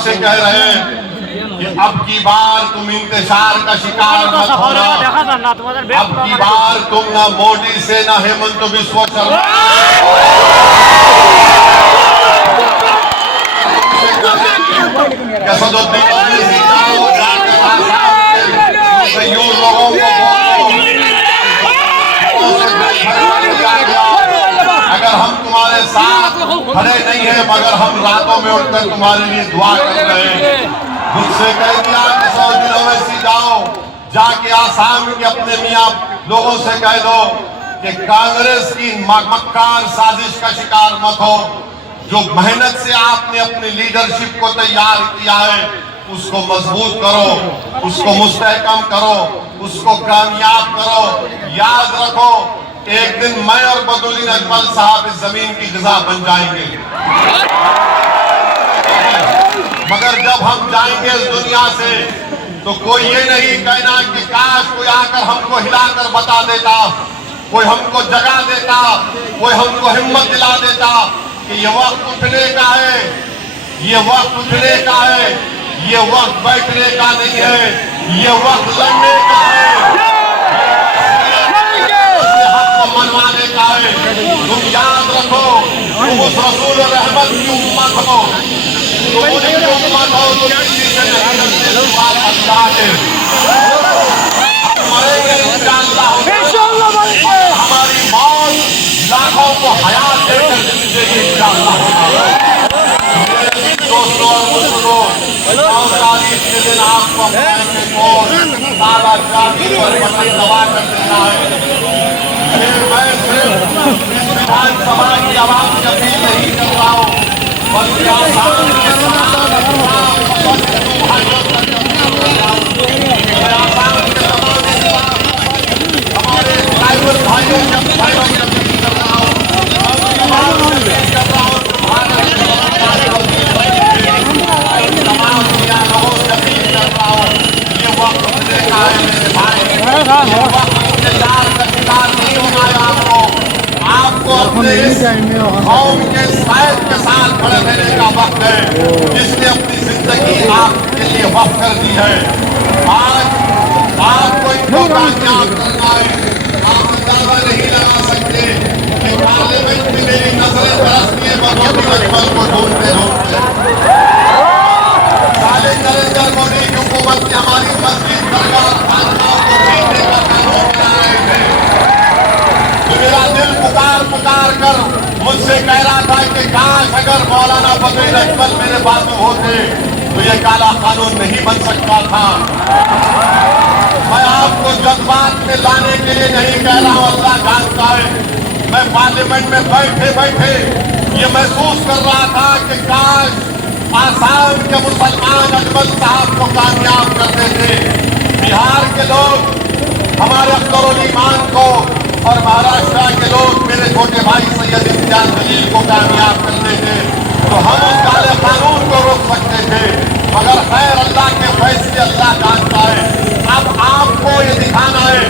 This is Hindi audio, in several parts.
आपसे कह रहे हैं कि अब की बार तुम इंतजार का शिकार मत होना। अब की बार तुम ना मोदी से ना हेमंत बिस्वा शर्मा अगर हम तुम्हारे साथ खड़े नहीं है मगर हम रातों में उठकर तुम्हारे लिए दुआ कर रहे हैं। मुझसे कह दिया कि 100 दिनों में सी जाओ, जाके आसाम के अपने मियाँ लोगों से कह दो कि कांग्रेस की मक्कार साजिश का शिकार मत हो। जो मेहनत से आपने अपनी लीडरशिप को तैयार किया है उसको मजबूत करो, उसको मुस्तहकम करो, उसको कामयाब करो। याद रखो एक दिन मैं और बदरुद्दीन अजमल साहब इस जमीन की ग़िज़ा बन जाएंगे, मगर जब हम जाएंगे इस दुनिया से तो कोई ये नहीं कहना कि काश कोई आकर हमको हिलाकर बता देता, कोई हमको जगा देता, कोई हमको हिम्मत दिला देता कि ये वक्त उठने का है, ये वक्त उठने का है, ये वक्त बैठने का नहीं है, ये वक्त लड़ने का है, मनवाने का है। तुम याद रखो तुम उस रसूल रहमत की उम्मत हो, तुम उनकी उम्मत हो, तुम किसी से नहीं डरते, अल्लाह के मरेंगे इंशाअल्लाह, हमारी मौत लाखों को हयात देकर जिंदगी इंशाअल्लाह। दोस्तों और बुजुर्गों, 9 तारीख के दिन आपको अपने को ताला चाबी पर बटन दबा कर देना है। मैं सिर्फ विधानसभा की आवाज की अपील नहीं कर रहा हूँ, बल्कि आसाम के तमाम हमारे ट्राइबल भाइयों की अपील कर रहा हूँ, तमाम लोगों से अपील कर रहा हूँ। ये वक्त उठने का है मेरे भाई, ये वक्त इंतजार का शिकार नहीं होना है। आपको अपने इस कौम के शायद के साथ खड़े रहने का वक्त है, जिसने अपनी जिंदगी आपके लिए वक्त कर दी है। आज आपको इनको कामयाब करना है। आप अंदाजा नहीं लगा सकते कि पार्लियामेंट में मेरी नजरें बरसती है बदरुद्दीन अजमल को ढूंढते ढूंढते। साले नरेंद्र मोदी की हुकूमत ने हमारी मस्जिद दरगाह खानकाहों को छीनने का कानून बना रहे थे। मेरा दिल पुकार कर मुझसे कह रहा था कि काश अगर मौलाना बदरुद्दीन अजमल मेरे बाजू होते तो ये काला कानून नहीं बन सकता था। मैं आपको जज्बात में लाने के लिए नहीं कह रहा हूं, अल्लाह जानता है। मैं पार्लियामेंट में बैठे बैठे ये महसूस कर रहा था कि काश आसाम के मुसलमान अजमल साहब को कामयाब करते थे, बिहार के लोग हमारे अख्तर ईमान को और महाराष्ट्र के लोग मेरे छोटे भाई सैयद इम्तियाज जलील को कामयाब करते थे तो हम उस काले कानून को रोक सकते थे। मगर खैर अल्लाह के फैसले अल्लाह जानता है। अब आपको ये दिखाना है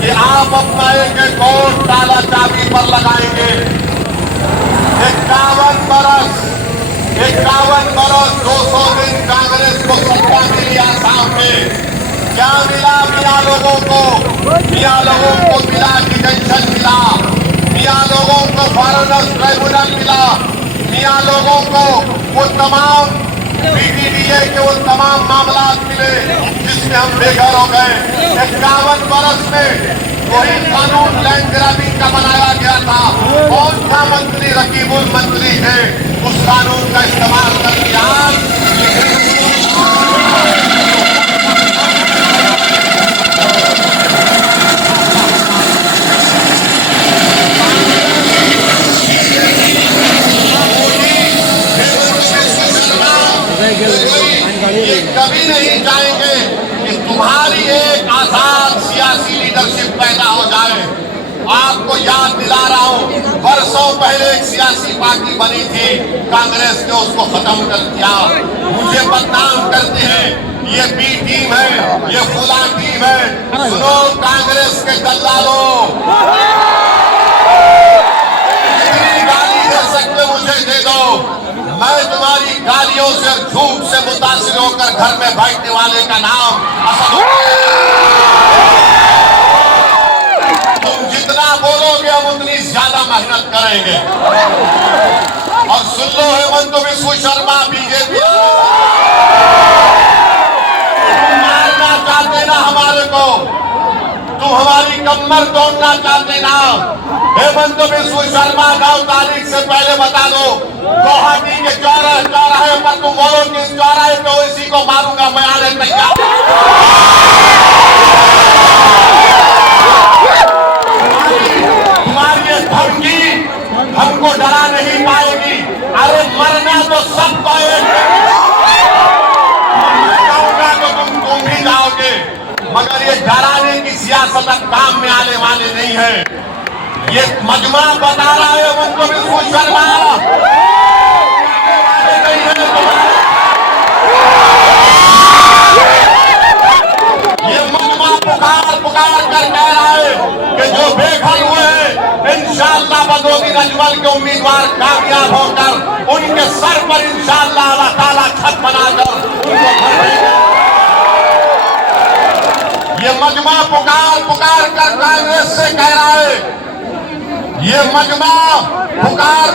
कि आप अपना एक वोट ताला चाबी पर लगाएंगे। 51 बरस 200 दिन कांग्रेस को सत्ता मिली आसाम में। क्या मिला मियाँ लोगों को? मियाँ लोगों को मिला डिटेंशन मिला, मियाँ लोगों को फॉरेनर्स ट्राइब्यूनल मिला, मियाँ लोगों को वो तमाम बीटीडीए के वो तमाम मामला मिले जिसमें हम बेघर हो गए। 51 बरस में वही कानून लैंड ग्रैबिंग का बनाया गया था। कौन सा मंत्री रकीबुल मंत्री थे, उस कानून का इस्तेमाल कर दिया। कभी नहीं चाहेंगे कि तुम्हारी एक आजाद सियासी लीडरशिप पैदा हो जाए। आपको याद दिला रहा हूं, बरसों पहले एक सियासी पार्टी बनी थी, कांग्रेस ने उसको खत्म कर दिया। मुझे बदनाम करते हैं, ये बी टीम है, ये फुला टीम है। सुनो कांग्रेस के दलालों, जितनी गाली दे सकते मुझे दे दो, मैं तुम्हारी गालियों से झूठ से मुतासिर होकर घर में बैठने वाले का नाम असद। तुम जितना बोलोगे हम उतनी ज्यादा मेहनत करेंगे। और सुन लो हेमंत बिस्व शर्मा बीजेपी, तुम मारना चाहते ना हमारे को, तुम हमारी कमर तोड़ना चाहते ना। हेमंत बिस्व शर्मा 9 तारीख से पहले बता दो, गुवाहाटी के चौराहे पर तुम बोलो कि इस चौराहे पे इसी को मारूंगा, मैं आने तैयार। तुम्हारी ये धमकी हमको डरा नहीं पाएगी। अरे मरना तो सब पाएंगे, जाऊंगा तो तुम भी जाओगे, मगर ये डराने की सियासत अब काम में आने वाले नहीं है। ये मजमा बता रहा है उनको बिल्कुल शर्मा नहीं है। ये मजमा पुकार कर कह रहा है कि जो बेघर हुए हैं इंशाअल्लाह बदौलत अजमल के उम्मीदवार कामयाब होकर उनके सर पर इंशाअल्लाह अल्लाह ताला छत बनाकर उनको घर भेजेगा। ये मजमा पुकार कर कांग्रेस से कह रहा है, ये मजमा पुकार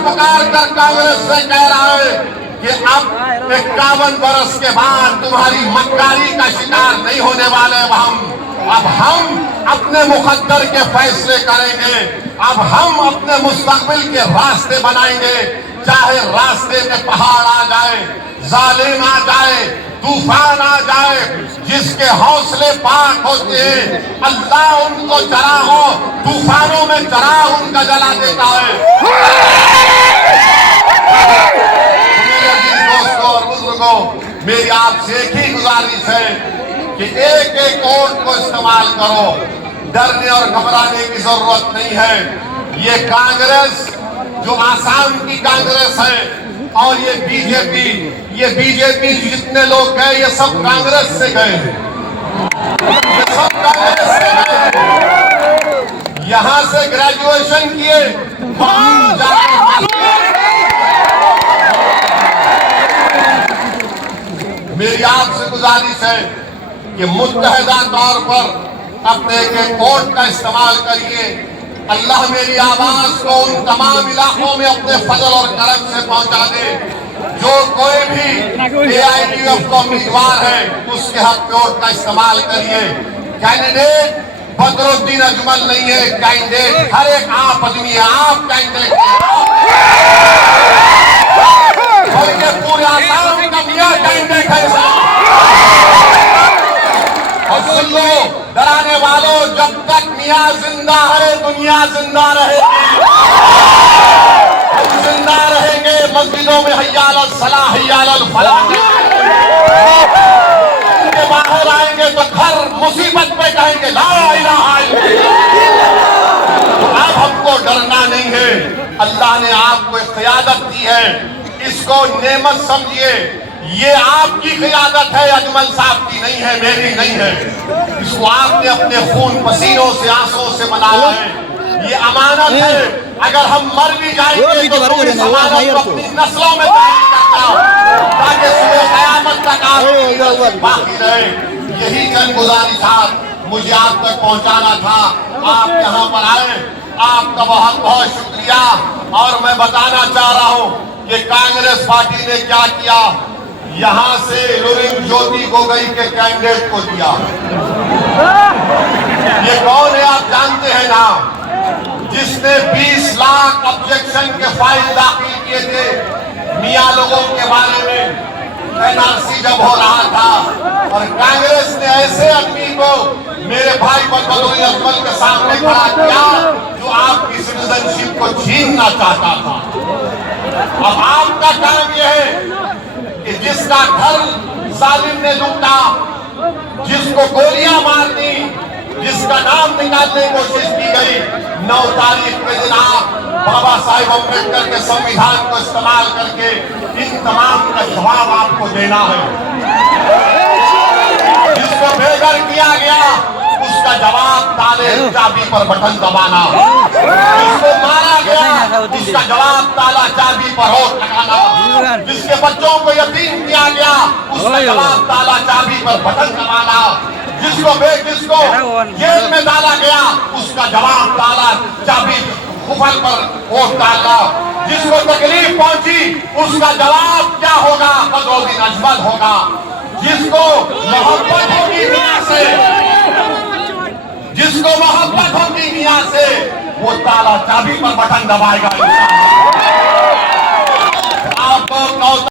कर कांग्रेस से कह रहा है कि अब 51 बरस के बाद तुम्हारी मक्कारी का शिकार नहीं होने वाले। अब हम अपने मुकद्दर के फैसले करेंगे। अब हम अपने मुस्तकबिल के रास्ते बनाएंगे, चाहे रास्ते में पहाड़ आ जाए, जालिम आ जाए, तूफान आ जाए। जिसके हौसले पाक होते हैं अल्लाह उनको चरागों तूफानों में चराग उनका जला देता है। मेरे दोस्तों और बुजुर्गों, मेरी आपसे एक ही गुजारिश है कि एक एक वोट को इस्तेमाल करो, डरने और घबराने की जरूरत नहीं है। ये कांग्रेस जो आसाम की कांग्रेस है और ये बीजेपी जितने लोग गए ये सब कांग्रेस से गए, ये सब कांग्रेस से गए। यहां से ग्रेजुएशन किए, मेरी आपसे गुजारिश है कि मुत्तहिदा तौर पर अपने एक वोट का इस्तेमाल करिए। अल्लाह मेरी आवाज को उन तमाम इलाकों में अपने फजल और करम से पहुंचा दे। जो कोई भी AIDF का उम्मीदवार है उसके हक वोट का इस्तेमाल करिए। कैंडिडेट बदरुद्दीन अजमल नहीं है, कैंडिडेट हर एक आप आदमी है। आप कैंडिडेट बल्कि पूरे आसाम का मियां कैंडिडेट है। और सुन लो डराने वालों, जब तक मियां जिंदा है दुनिया जिंदा रहेगी। हम जिंदा रहेंगे, मस्जिदों में हय्या अलल सलाह हय्या अलल फलाह के बाहर आएंगे तो घर मुसीबत पे कहेंगे ला इलाहा इल्लल्लाह। अब हमको डरना नहीं है, अल्लाह ने आपको क़यादत दी है, इसको नेमत समझिए। ये आपकी क़यादत है, अजमल साहब की नहीं है, मेरी नहीं है। इसको आपने अपने खून पसीनों से आंसुओं से बनाया है। ये अमानत है, अगर हम मर भी जाएंगे तो इस अमानत को अपनी नस्लों में जारी करना, ताकि सुबह क़यामत तक आप बाकी रहे। यही चंद गुज़ारिशात मुझे आप तक पहुंचाना था। आप यहाँ पर आए, आपका बहुत बहुत शुक्रिया। और मैं बताना चाह रहा हूँ कि कांग्रेस पार्टी ने क्या किया, यहां से लुरिन ज्योति गोगोई के कैंडिडेट को दिया। ये कौन है आप जानते हैं ना, जिसने 20 लाख ऑब्जेक्शन के फाइल दाखिल किए थे मियां लोगों के बारे में। NRC जब हो रहा था और कांग्रेस ने ऐसे आदमी को मेरे भाई बदरुद्दीन अजमल के सामने खड़ा किया जो आपकी सिटीजनशिप को छीनना चाहता था। अब आपका काम यह है कि जिसका घर जालिम ने लूटा, जिसको गोलियां मार दी, जिसका नाम निकालने की कोशिश की गई, 9 तारीख के दिन आप बाबा साहिब अम्बेडकर के संविधान को इस्तेमाल करके इन तमाम का जवाब आपको देना है। जिसको बेघर किया गया उसका जवाब ताले चाबी पर बटन दबाना। जिसको मारा गया उसका जवाब ताला चाबी पर होठ लगाना। जिसके बच्चों को यतीम किया गया उसका जवाब ताला चाबी पर बटन दबाना। जिसको जेल में डाला गया उसका जवाब ताला चाबी कुफल पर वोट डालना। जिसको तकलीफ पहुंची उसका जवाब क्या होगा? कदोदिन अजमल होगा। जिसको मोहब्बत होगी मियां से, जिसको मोहब्बत होगी मियां से, वो ताला चाबी पर बटन दबाएगा।